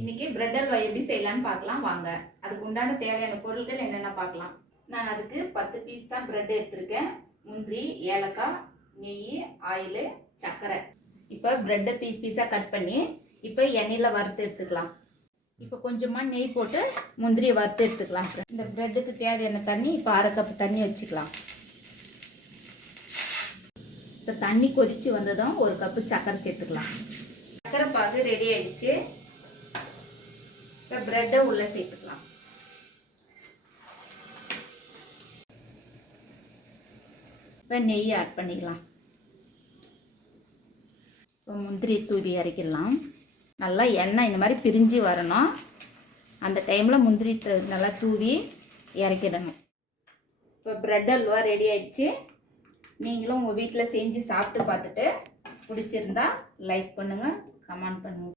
இன்னைக்கு பிரெட் அல்வா எப்படி செய்யலாம்னு பார்க்கலாம் வாங்க. அதுக்கு உண்டான தேவையான பொருட்கள் என்னென்ன பார்க்கலாம். நான் அதுக்கு 10 பீஸ் தான் பிரெட் எடுத்திருக்கேன். முந்திரி, ஏலக்காய், நெய், ஆயில், சர்க்கரை. இப்போ பிரெட்டை பீஸாக கட் பண்ணி இப்போ எண்ணெயில் வறுத்து எடுத்துக்கலாம். இப்போ கொஞ்சமாக நெய் போட்டு முந்திரியை வறுத்து எடுத்துக்கலாம். இந்த பிரெட்டுக்கு தேவையான தண்ணி இப்போ 1/2 கப் தண்ணி வச்சுக்கலாம். இப்போ தண்ணி கொதித்து வந்ததும் 1 கப்பு சர்க்கரை சேர்த்துக்கலாம். சர்க்கரை பாகு ரெடி ஆயிடுச்சு. இப்போ பிரெட்டை உள்ளே சேர்த்துக்கலாம். இப்போ நெய் ஆட் பண்ணிக்கலாம். இப்போ முந்திரி தூவி இறக்கிடலாம். நல்லா எண்ணெய் இந்த மாதிரி பிரிஞ்சு வரணும். அந்த டைமில் முந்திரி நல்லா தூவி இறக்கிடணும். இப்போ பிரெட் அல்வா ரெடி ஆயிடுச்சு. நீங்களும் உங்கள் வீட்டில் செஞ்சு சாப்பிட்டு பார்த்துட்டு பிடிச்சிருந்தா லைக் பண்ணுங்கள், கமெண்ட் பண்ணுங்கள்.